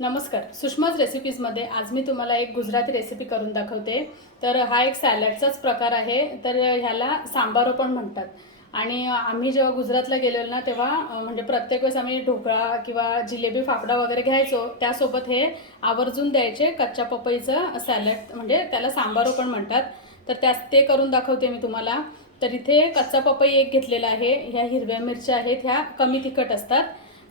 नमस्कार. सुषमाज रेसिपीजमध्ये आज मी तुम्हाला एक गुजराती रेसिपी करून दाखवते. तर हा एक सॅलडचाच प्रकार आहे. तर ह्याला सांबारो पण म्हणतात. आणि आम्ही जेव्हा गुजरातला गेलेलो ना तेव्हा म्हणजे प्रत्येक वेळेस आम्ही ढोकळा किंवा जिलेबी फाफडा वगैरे घ्यायचो. त्यासोबत हे आवर्जून द्यायचे कच्च्या पपईचं सॅलड म्हणजे त्याला सांबारो पण म्हणतात. तर त्या ते करून दाखवते मी तुम्हाला. तर इथे कच्चा पपई एक घेतलेला आहे. ह्या हिरव्या मिरच्या आहेत. ह्या कमी तिखट असतात.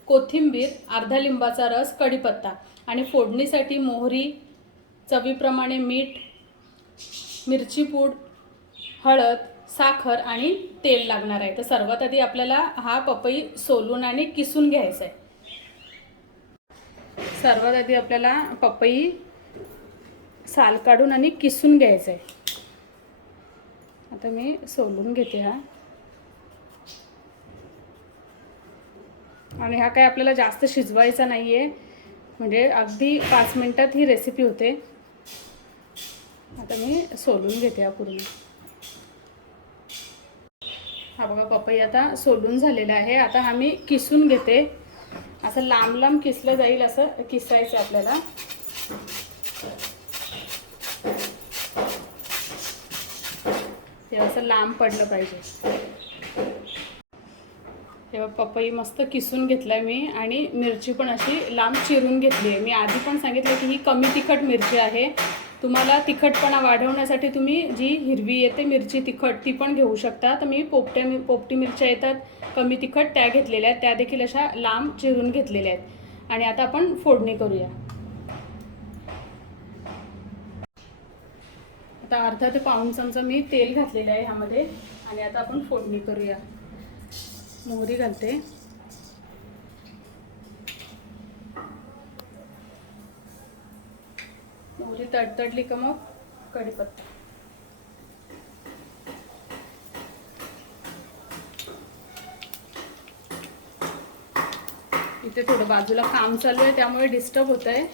कोथिंबीर अर्धा लिंबाचा रस कढीपत्ता आणि फोडणीसाठी मोहरी चवीप्रमाणे मीठ मिरची पूड हळद साखर आणि तेल लागणार आहे. तर सर्वात आधी आपल्याला हा पपई सोलून आणि किसून घ्यायचा आहे. सर्वात आधी आपल्याला पपई साल काढून आणि किसून घ्यायचं आहे. आता मी सोलून घेते हा. आणि हा काय आपल्याला जास्त शिजवायचा नाही आहे म्हणजे अगदी पाच मिनटात ही रेसिपी होते. आता मी सोलून घेते हा पूर्ण. हा बघा पपई आता सोलून झालेला आहे. आता हा मी किसून घेते. असं लांब लांब किसलं जाईल असं किसायचं आपल्याला. ते असं लांब पडलं पाहिजे. तेव्हा पपई मस्त किसून घेतलाय मी आणि मिरची पण अशी लांब चिरून घेतली आहे. मी आधी पण सांगितलं की ही कमी तिखट मिरची आहे. तुम्हाला तिखटपणा वाढवण्यासाठी तुम्ही जी हिरवी येते मिरची तिखट ती पण घेऊ शकता. तर मी पोपट्या मि- पोपटी मिरच्या येतात कमी तिखट त्या घेतलेल्या आहेत. त्या देखील अशा लांब चिरून घेतलेल्या आहेत. आणि आता आपण फोडणी करूया. आता अर्धा ते पाऊण चमचा मी तेल घातलेलं आहे ह्यामध्ये. आणि आता आपण फोडणी करूया. मोहरी घालते. मोहरी तडतडली का मग? कढीपत्ता. इथे थोडं बाजूला काम चालू आहे त्यामुळे डिस्टर्ब होत आहे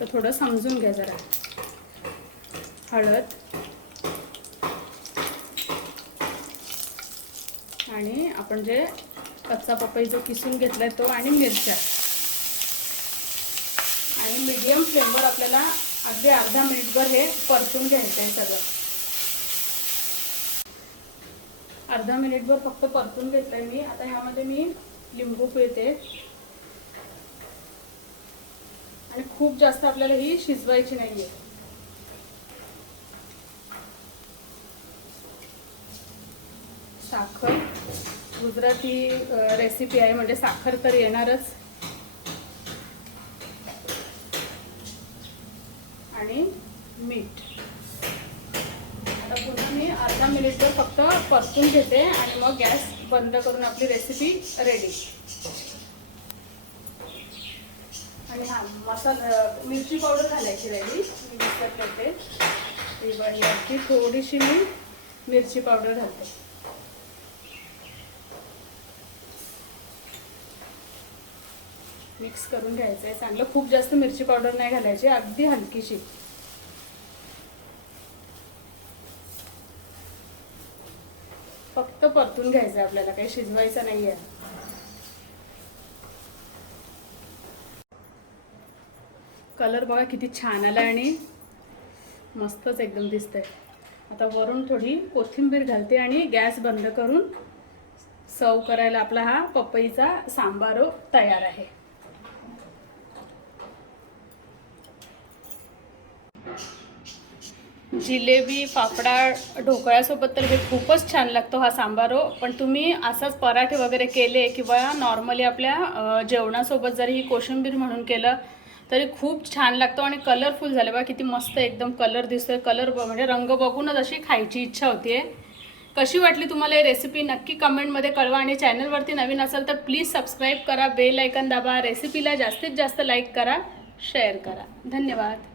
तर थोडं समजून घ्या जरा. हळद. आणि आपण जे कच्चा पपई जो किसून घेतलाय तो आणि मिरच्या. आणि मीडियम फ्लेमवर आपल्याला अगदी अर्धा मिनिटभर हे परतून घ्यायचं आहे सगळं. अर्धा मिनिटभर फक्त परतून घेतलंय मी. आता ह्यामध्ये मी लिंबू पिळते. आणि खूप जास्त आपल्याला ही शिजवायची नाहीये. साखर. गुजराती रेसिपी आहे म्हणजे साखर तर येणारच. आणि मीठ. आता पुन्हा मी अर्धा मिनिट फक्त परतून घेते आणि मग गॅस बंद करून आपली रेसिपी रेडी आणि हा मसाला मिरची पावडर घालायची रेडी मी विसरले होते ही थोडीशी मी मिरची पावडर घालते. मिक्स करून घ्यायचं आहे. चांगलं खूप जास्त मिरची पावडर नाही घालायची अगदी हलकीशी. फक्त परतून घ्यायचं आहे आपल्याला काही शिजवायचं नाही आहे. कलर बघा किती छान आला आणि मस्तच एकदम दिसतंय. आता वरून थोडी कोथिंबीर घालते आणि गॅस बंद करून सर्व करायला आपला हा पपईचा सांबारो तयार आहे. जिलेबी फाफडा ढोकळ्यासोबत तर हे खूपच छान लागतो हा सांबारो. पण तुम्ही असाच पराठे वगैरे केले किंवा नॉर्मली आपल्या जेवणासोबत जरी ही कोशिंबीर म्हणून केलं तरी खूप छान लागतो आणि कलरफुल झाले. बा किती मस्त एकदम कलर दिसतोय. कलर म्हणजे रंग बघूनच अशी खायची इच्छा होती कशी वाटली तुम्हाला ही रेसिपी नक्की कमेंटमध्ये कळवा. आणि चॅनलवरती नवीन असाल तर प्लीज सबस्क्राईब करा. बेल ऐकन दाबा. रेसिपीला जास्तीत जास्त लाईक करा. शेअर करा. धन्यवाद.